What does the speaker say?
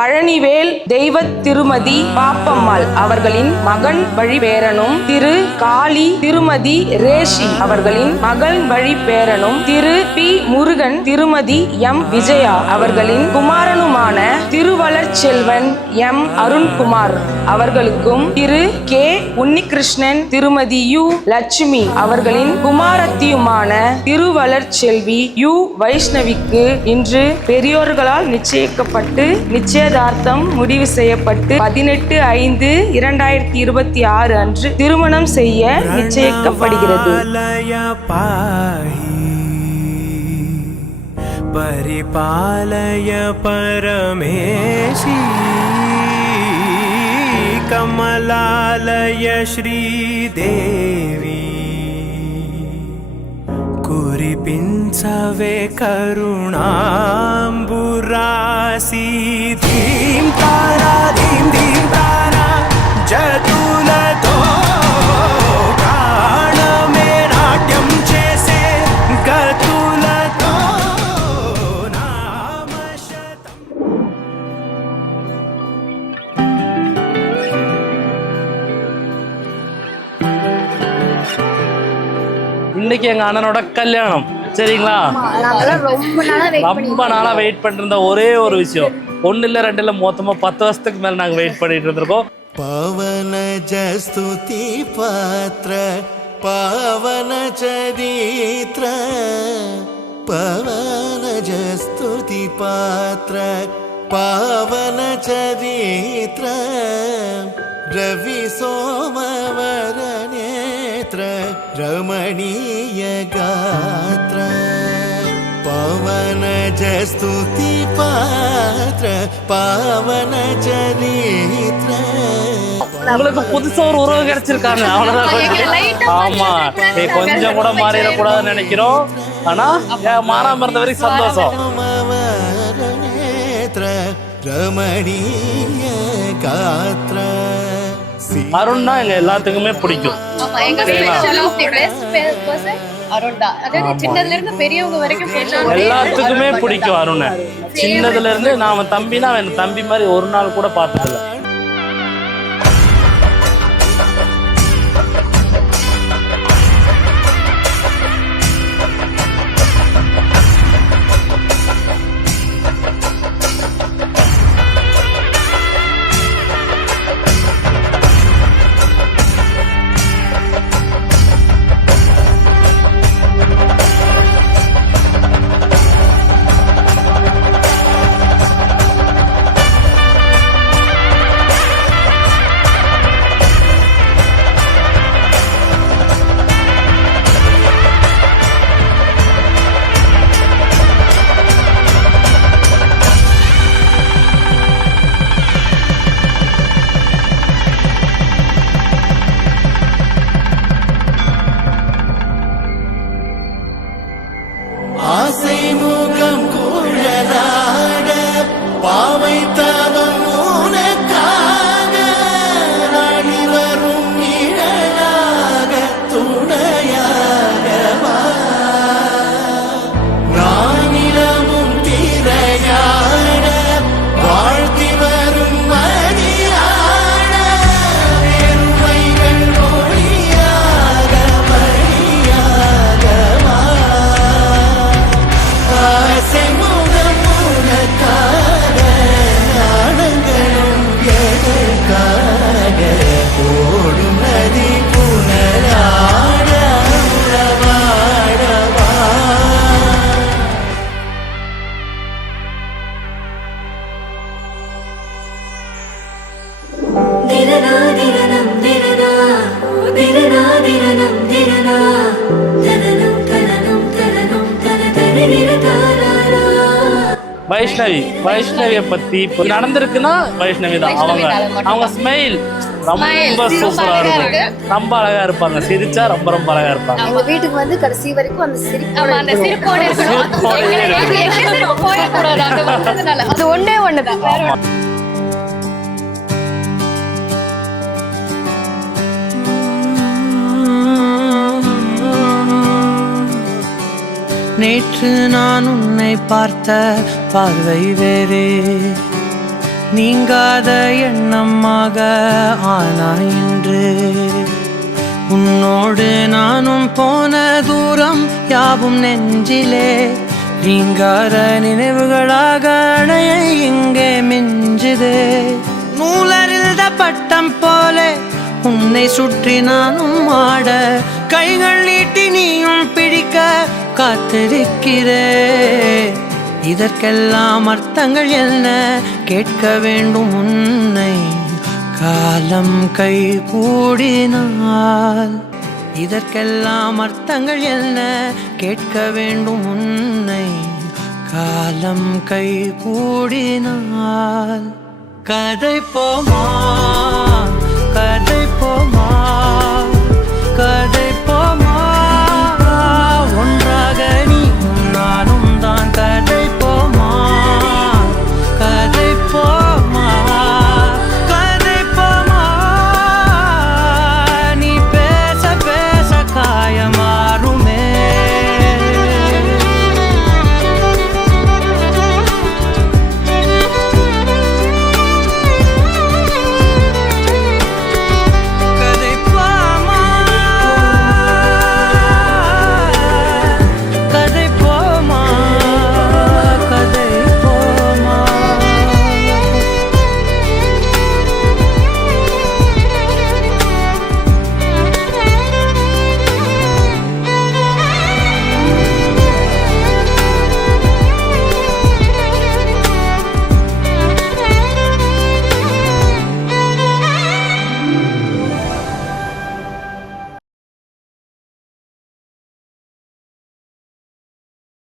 பழனிவேல் தெய்வ திருமதி பாப்பம்மாள் அவர்களின் மகன் வழி பேரனும், திரு காளி திருமதி ரேஷி அவர்களின் மகன் வழி பேரனும், திரு பி முருகன் திருமதி எம் விஜயா அவர்களின் குமாரனுமான திருவளர்ச்செல்வன் எம் அருண்குமார் அவர்களுக்கும், திரு கே உன்னிகிருஷ்ணன் திருமதி யு லட்சுமி அவர்களின் குமாரத்தியுமான திருவளர்ச்செல்வி யு வைஷ்ணவிக்கு இன்று பெரியோர்களால் நிச்சயிக்கப்பட்டு நிச்சயதார்த்தம் முடிவு செய்யப்பட்டு 18/5/2026 அன்று திருமணம் செய்ய நிச்சயிக்கப்படுகிறது. परिपालय परमेशी कमलालय श्रीदेवी कुरिपिंचवे करुणाम्बुरासी धीं तारा धीं धीं तारा जतुलतो प्राणमे नाट्यं चेसे गतुलतो இன்னைக்கு எங்க அண்ணனோட கல்யாணம். சரிங்களா? ரொம்ப நாளா வெயிட் பண்ணிட்டு இருந்த ஒரே ஒரு விஷயம், 1 இல்ல 2 இல்ல மொத்தமா 10 வருஷத்துக்கு மேல நாங்க வெயிட் பண்ணிட்டு இருந்திருக்கோம். பவன ஜஸ்துதி பாத்ர பவன சரித்ர பவன ஜஸ்துதி பாத்ர பவன சரித்ர ரவி சோமவர நேத்ர ரமணீய காத்ர பவன ஜஸ்துதி பாத்ர பவன சரித்ர. உங்களுக்கு புதுசா ஒரு உறவு கிடைச்சிருக்காங்க, அவ்வளவுதான். ஆமா, கொஞ்சம் கூட மாறிடக்கூடாதுன்னு நினைக்கிறோம். ஆனா மாறாம இருந்த வரைக்கும் சந்தோஷம். அருண்னா எங்க எல்லாத்துக்குமே பிடிக்கும். எல்லாத்துக்குமே பிடிக்கும் அருண். சின்னதுல இருந்து நான் தம்பினா அவன் தம்பி மாதிரி ஒரு நாள் கூட பார்த்ததில்ல. வைஷ்ணவியை பத்தி நடந்திருக்குன்னா வைஷ்ணவி தான். அவங்க ஸ்மைல் ரொம்ப சூப்பரா இருக்கும், ரொம்ப அழகா இருப்பாங்க. சிரிச்சா ரொம்ப ரொம்ப அழகா இருப்பாங்க. அவங்க வீட்டுக்கு வந்து கடைசி வரைக்கும் அந்த சிரிப்போட அது ஒண்ணே ஒண்ணுதான். நேற்று நான் உன்னை பார்த்த பார்வை வேறே, நீங்காத எண்ணமாக ஆனாய் இன்று. உன்னோடு நானும் போன தூரம் யாவும் நெஞ்சிலே நீங்காத நினைவுகளாக அணைய இங்கே மிஞ்சுதே. நூலறிந்த பட்டம் போல உன்னை சுற்றி நானும் ஆட கைகள் நீட்டி நீயும் பிடிக்க காத்திருக்கிறே. இதற்கெல்லாம் அர்த்தங்கள் என்ன கேட்க வேண்டும் உன்னை காலம் கை கூடினால். இதற்கெல்லாம் அர்த்தங்கள் என்ன கேட்க வேண்டும் உன்னை காலம் கை கூடினால். கதை போமா கதை